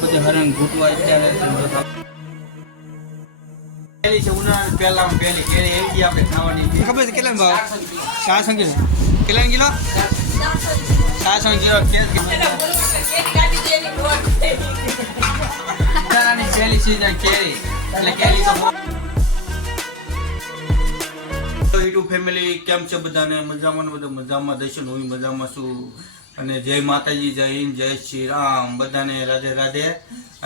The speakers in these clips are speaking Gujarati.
પછી હરણ ઘૂંટવા અત્યારે છે ઉનાળા પહેલામાં પહેલી કેરી એવી ગઈ આપણે ખાવાની ખબર છે કેટલા ભાવ? સાતસો કિલો. કેટલા કિલો? સાતસો કિલો ઉનાળાની પહેલી સીઝન કેરી. એટલે કેરી તો યુટ્યુબ ફેમિલી કેમ છે બધાને? મજામાં ને બધા? મજામાં? દર્શન હું મજામાં છું અને જય માતાજી જય હિન્દ જય શ્રી રામ બધાને રાધે રાધે.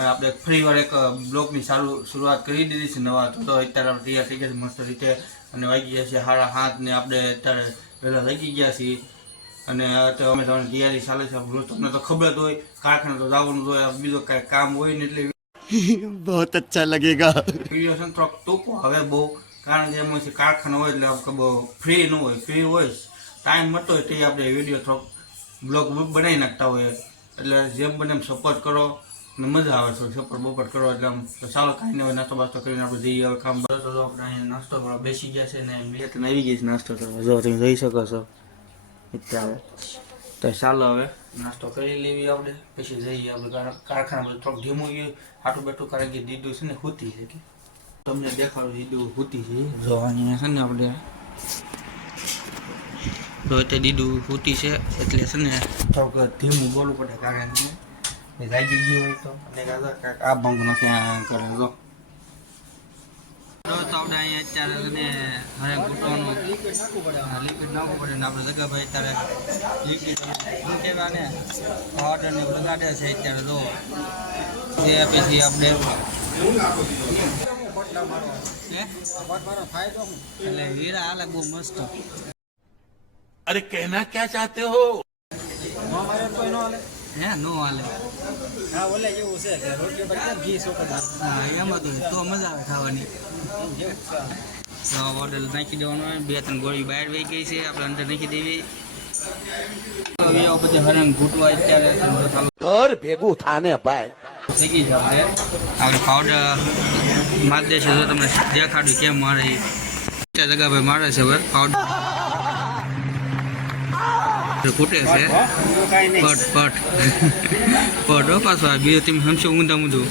આપણે ફરી વાર એક બ્લોકની સારું શરૂઆત કરી દીધી છે નવા તો અત્યારે આપણે તૈયાર થઈ ગયા છે મસ્ત રીતે. અને વાગી ગયા છે હારા હાથ ને આપણે અત્યારે પહેલાં લાગી ગયા છીએ. અને તો અમે તમને તૈયારી ચાલે છે. તમને તો ખબર જ હોય કારખાને તો જવાનું હોય બીજો કાંઈ કામ હોય ને એટલે બહુ અચ્છા લગેગા. વીડિયો છે થોડોક ટૂંકો. હવે બહુ કારણ કે એમાં કારખાના હોય એટલે આપણે બહુ ફ્રી ન હોય. ફ્રી હોય ટાઈમ મળતો હોય તે આપણે વીડિયો થોડોક બ્લોગ બનાવી નાખતા હોય. એટલે જેમ બને એમ સપોર્ટ કરો ને મજા આવે છે સપોર્ટ બપોર કરો. એટલે આમ ચાલો કાંઈ નહીં નાસ્તો બાસ્તો કરીને આપણે જઈએ હવે કામ બરો તો આપણે અહીંયા નાસ્તો કરવા બેસી ગયા છે ને મેં તમે આવી ગઈ છે નાસ્તો કરવા. જો તમે જોઈ શકો છો. અત્યારે. તો ચાલો હવે. નાસ્તો કરી લેવી આપણે પછી જઈએ આપણે કાર- કારખાના બધું થોડુંક ધીમું ગયું આટલું બેઠું કારણ કે દીદું છે ને હૂતી છે કે. તમને દેખાડું દીદું હૂતી છે. જો અહીંયા છે ને આપણે તો તે દીદું ફૂટી છે એટલે છે ને થોડુંક ધીમું બોલવું પડે કારણ કે જાગી ગયું હોય તો. અને આ ભંગ નથી કરે તો તો આપણે અહીંયા અત્યારે ને હરે ઘૂંટવાનું લિક્વિડ નાખવું પડે ને આપણે જગાભાઈ અત્યારે લિક્વિડ શું કહેવાય ને ઓર્ડર ને લગાડે છે અત્યારે જો. તે પછી આપણે એટલે હીરા હાલે બહુ મસ્ત. अरे कहना क्या चाहते हो હે નો હાલે હા એમાં તો તો મજા આવે ખાવાની તો ઓર્ડર નાખી દેવાનો હોય. બે ત્રણ ગોળી બહાર વહી ગઈ છે આપણે અંદર નાખી દેવી હવે આ બધે હરણ ઘૂંટવા અત્યારે ચાલુ ઘર ભેગું થાને ભાઈ થઈ ગઈ છે આપણે આપણે પાવડર મારી દેશે તો તમને દેખાડું કેમ મારે એ ત્યાં જગા ભાઈ મારે છે હવે પાવડર ખૂટે છે. પટ પટ પટ. પાછો આ બીજું તમે સમજો ઊંધા ઊંધું?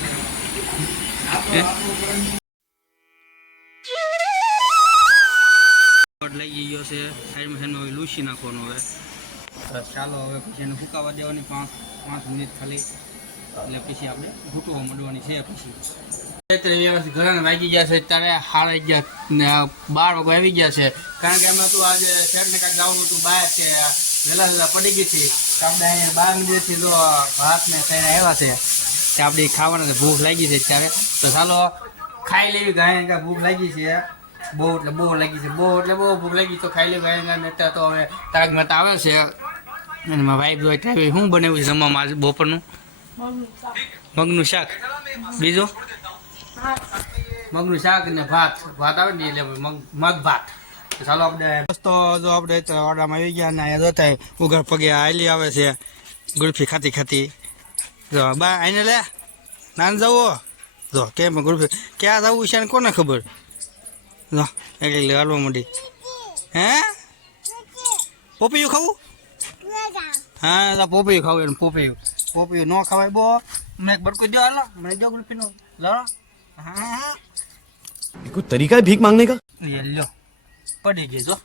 પટ લઈ ગયો છે. સાઈડમાં સાઈડમાં લૂસી નાખવાનો હવે. ચાલો હવે પછી એને સુકાવા દેવાની પાંચ પાંચ મિનિટ ખાલી. એટલે પછી આપણે ઘૂંટવા માંડવાની છે પછી. ઘણા વાગી ગયા છે. અત્યારે સાડા ગયા ને બાર વાગે આવી ગયા છે. કારણ કે અમે તો આજે શહેરને કાંઈક જવાનું હતું બહાર છે વહેલા પડી ગઈ હતી. આપણે બાર મિનિટથી તો ભાત ને આવ્યા છે. કે આપણે ખાવાના ભૂખ લાગી છે અત્યારે. તો ચાલો ખાઈ લેવી ગાય ભૂખ લાગી છે. બહુ એટલે બહુ લાગી છે. બહુ એટલે બહુ ભૂખ લાગી તો ખાઈ લેવી ગાય અત્યારે તો હવે તારક મહેતા આવે છે. અને મારા વાઈફ હોય અત્યારે શું બનાવ્યું છે જમવામાં આજે બપોરનું? મગનું શાક. બીજું? મગનું શાક ને ભાત. ભાત આવે ને એટલે મગ મગ ભાત. ચાલો આપણે દોસ્તો જો આપણે ઓડામાં આવી ગયા ને અહીંયા જોતા ઉઘર પગે આયલી આવે છે ગુલ્ફી ખાતી ખાતી. જો બા આઈને લે. નાન જવો. જો કેમ ગુલ્ફી? ક્યાં જવું છે કોને ખબર? જો એટલે લેવા માંડી. હે? પોપીયું ખાવું? હા તો પોપિયું ખાવું એને પોપીયું. પોપીયું ન ખવાય બો. મેં એક બડકો દો હાલો. મને જો ગુલ્ફીનો. લો. હા કોઈ તરીકા ભીખ માંગને કા? લ્યો. પડી ગઈ જો.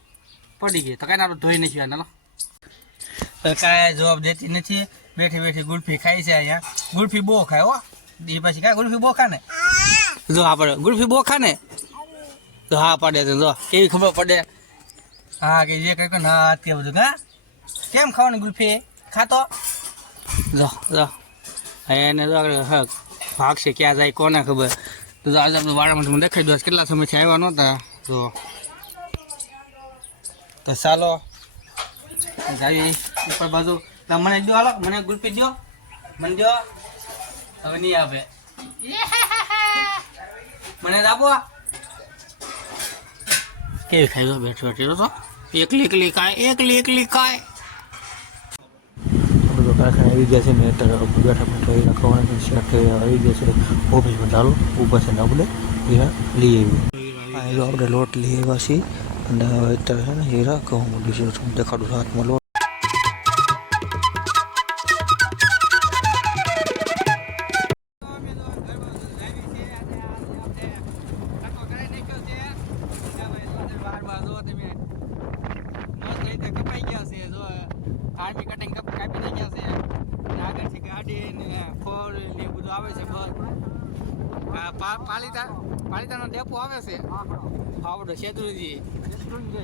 પડી ગઈ. તો કાંઈ આપણે ધોઈ નથી આના કાંઈ જવાબ દેતી નથી. બેઠી બેઠી ગુલ્ફી ખાય છે અહીંયા. ગુલ્ફી બહુ ખાય, હો. એ પછી કાંઈ ગુલ્ફી બહુ ખા ને જો પડે. ગુલ્ફી બહુ ખા ને તો હા પડે તો જો. કેવી ખબર પડે? હા, કે જે કંઈ ને હા, તે બધું, હા? કેમ ખાવાની ગુલ્ફી? ખાતો? જો જો. એને જો આપણે હા, ભાગશે ક્યાં જાય, કોને ખબર? તો આજે આપણે વાળામાં તમને દેખાઈ દો કેટલા સમયથી આવ્યા નહોતા. તો તો ચાલો. જાવી ઉપર બાજુ. મને દો હાલો. મને ગુલ્ફી દો. મને દો. હવે નહીં આવે. મને આપો. કેવી ખાઈ ગયો બેઠો બેઠી તો એકલી એકલી ખાય એકલી એકલી ખાય. કારખાને આવી ગયા છે ને અત્યારે બેઠા બેઠા એ રખવાના છે શેઠ આવી ગયા છે. ઓફિસમાં ચાલો ઊભા છે ને આપણે હીરા લઈ આવી આપણે લોટ લઈ આવ્યા છીએ. ડાયરેક્ટર છે ને હીરા કહું મોડું દેખાડું હાથમાં લો આર્મી કટિંગ કપ કાપી નાખ્યા છે આગળ છે ગાડી ને ફોર ને બધું આવે છે બસ પાલી તા પાલિતાનો ડેપો આવે છે. ફાવડો શેત્રુજી.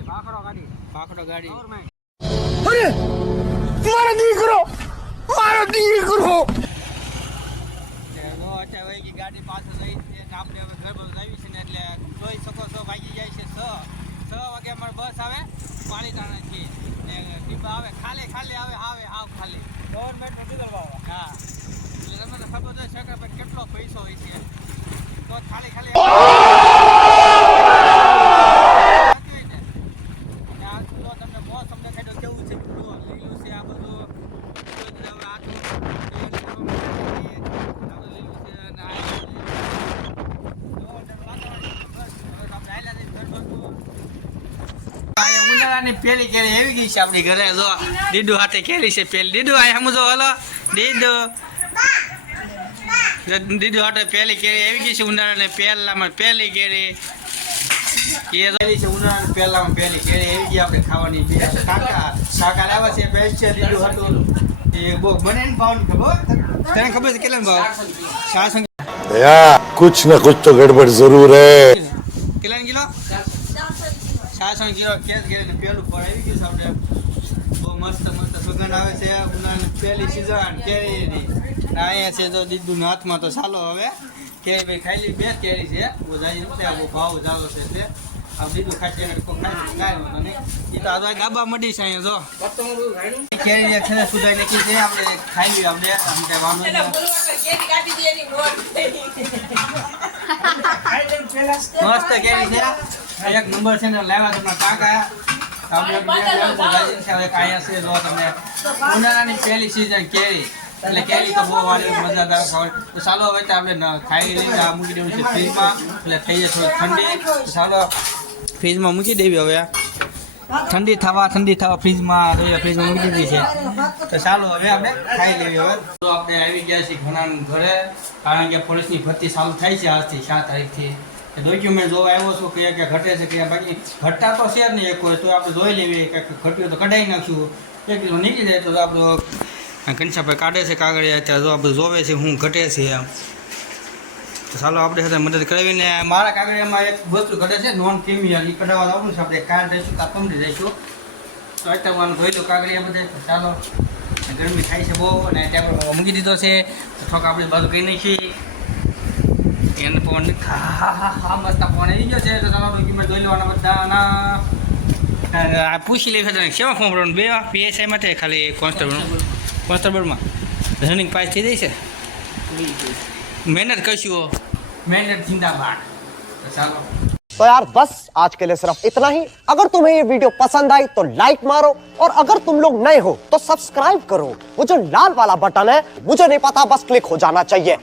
ભાખડો ગાડી. ભાખડો ગાડી. નો અત્યારે વહી ગઈ ગાડી પાછળ લઈ છે આપણે હવે ઘર બધું આવી છે ને એટલે જોઈ શકો છો વાગી જાય છે છ. છ વાગે અમારે બસ આવે પાલિતાણાથી. ને ડીપા આવે ખાલી ખાલી આવે આવે હાવ ખાલી. ગવર્મેન્ટ હા. એટલે તમને ખબર છે કે કેટલો પૈસો હોય છે. તો ખાલી ખાલી સાચી વાત ને? અને આ જો તમને મોસ તમને ખાઈ કેવું છે જુઓ, લીલું છે આ બધું જો હવે આ તો આ બધું લીલું છે અને આ બધું જુઓ, એટલે વાતાવરણ બસ, બસ આપણે હાલ્યા જઈએ ઘર બાજુ. અહીંયા ઉનાળાની પેલી કેરી એવી ગઈ છે આપણી ઘરે. જો, દીદુ હાથે કેરી છે પેલી. દીદુ આ હમ હલો. દીદુ. દીદુ હાથે પેલી કેરી એવી ગઈ છે ઉનાળાની પહેલામાં પેલી કેરી. એવી ગઈ આપણે ખાવાની. કાકા કાકા લાવે છે પેજ છે દીદુ એ બહુ બને ભાવ ખબર? ખબર છે કેટલા ભાવ? કુછ ના કુછ તો ગડબડ જરૂર હે. ચારસો ખેત ગયા ગેરી પેલું ફળ આવી ગયું આપણે. બહુ મસ્ત મસ્ત સુગંધ આવે છે. ઉનાળાની પહેલી સિઝન કેરીની અહીંયા છે તો દીદુના હાથમાં તો ચાલો હવે. કેરી ભાઈ ખાઈ લી બે કેરી છે. જાજી નથી આ બહુ ભાવ જાવ છે તે આ દીદું ખાઈ છે કોઈ ખાય તો એ આ ગાબા છે અહીંયા જો. કેરી છે ને સુધાઈ નાખી છે આપણે ખાઈ આપણે. આમ કાંઈ વાંધો નહીં. મસ્ત કેરી છે. એક નંબર છે ને લાવ્યા તમને કાકા ઉનાળાની પહેલી સીઝન કેરી. એટલે કેરી તો બહુ વાળી મજાદાર તો ચાલો હવે આપણે ખાઈ આ મૂકી દેવું છે ફ્રીજમાં એટલે થઈ જાય થોડી ઠંડી. ચાલો ફ્રીજમાં મૂકી દેવી હવે ઠંડી થવા ઠંડી થવા ફ્રીજમાં જોઈએ ફ્રીજમાં મૂકી દીધી છે. તો ચાલો હવે આપણે ખાઈ લેવી હવે. તો આપણે આવી ગયા છીએ ઘણા ઘરે. કારણ કે પોલીસની ભરતી ચાલુ થાય છે આજથી સાત તારીખથી. ડોક્યુમેન્ટ જોવા આવ્યો છું કે કે ઘટે છે કે બાકી. ઘટતા તો છે જ નહીં એક હોય તો આપણે જોઈ લેવી. કે ઘટ્યું તો કઢાઈ નાખશું. એક કિલો નીકળી જાય તો આપણો ઘનશ્યાભાઈ કાઢે છે કાગળિયા અત્યારે જો આપણે જોવે છે હું ઘટે છે એમ. તો ચાલો આપણે સાથે મદદ કરાવીને મારા કાગળિયામાં એક વસ્તુ ઘટે છે નોન કેમિકલ એ કઢાવવા આવવાનું છે, આપણે કાર જઈશું કાં પમડી જઈશું તો અત્યારે ધોઈ દો કાગળિયા બધે. ચાલો, ગરમી થાય છે બહુ, અને ત્યાં મૂકી દીધો છે. થોક આપણે બધું કહી નાખી. એને પવન હા હા હા હા મસ્ત પવન આવી ગયો છે તો ચાલો ડોક્યુમેન્ટ જોઈ લેવાના બધાના આ પૂછી લેવી છે શેમાં ફોર્મ ભરવાનું બે પીએસઆઈ માટે ખાલી કોન્સ્ટેબલ કોન્સ્ટેબલમાં રનિંગ પાસ થઈ જાય છે મહેનત કરશું મહેનત જિંદાબાદ તો ચાલો तो यार बस आज के लिए सिर्फ इतना ही अगर तुम्हें ये वीडियो पसंद आई तो लाइक मारो और अगर तुम लोग नए हो तो सब्सक्राइब करो वो जो लाल वाला बटन है मुझे नहीं पता बस क्लिक हो जाना चाहिए